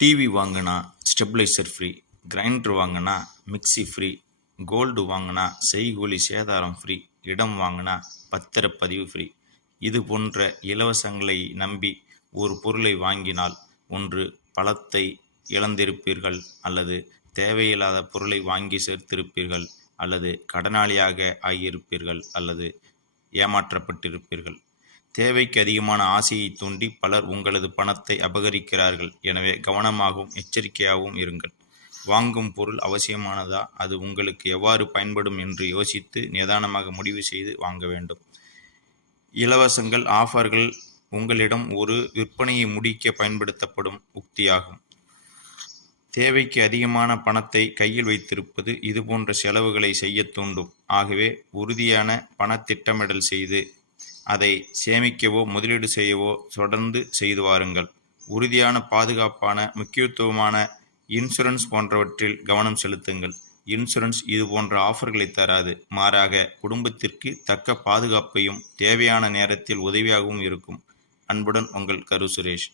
TV வாங்கினா stabiliser free grinder வாங்கினா mixie free gold வாங்கினா செய்கூலி சேதாரம் ஃப்ரீ இடம் வாங்கினா பத்திரப்பதிவு ஃப்ரீ இது போன்ற இலவசங்களை நம்பி ஒரு பொருளை வாங்கினால் ஒன்று பழத்தை இழந்திருப்பீர்கள் அல்லது தேவையில்லாத பொருளை வாங்கி சேர்த்திருப்பீர்கள் அல்லது கடனாளியாக ஆகியிருப்பீர்கள் அல்லது ஏமாற்றப்பட்டிருப்பீர்கள். தேவைக்கு அதிகமான ஆசையை தூண்டி பலர் உங்களது பணத்தை அபகரிக்கிறார்கள். எனவே கவனமாகவும் எச்சரிக்கையாகவும் இருங்கள். வாங்கும் பொருள் அவசியமானதா? அது உங்களுக்கு எவ்வாறு பயன்படும் என்று யோசித்து நிதானமாக முடிவு செய்து வாங்க வேண்டும். இலவசங்கள் ஆஃபர்கள் உங்களிடம் ஒரு விற்பனையை முடிக்க பயன்படுத்தப்படும் உக்தியாகும். தேவைக்கு அதிகமான பணத்தை கையில் வைத்திருப்பது இதுபோன்ற செலவுகளை செய்ய தூண்டும். ஆகவே உறுதியான பண திட்டமிடல் செய்து அதை சேமிக்கவோ முதலீடு செய்யவோ தொடர்ந்து செய்து வாருங்கள். உறுதியான பாதுகாப்பான முக்கியத்துவமான இன்சூரன்ஸ் போன்றவற்றில் கவனம் செலுத்துங்கள். இன்சூரன்ஸ் இது போன்ற ஆஃபர்களை தராது. மாறாக குடும்பத்திற்கு தக்க பாதுகாப்பையும் தேவையான நேரத்தில் உதவியாகவும் இருக்கும். அன்புடன் உங்கள் கரு சுரேஷ்.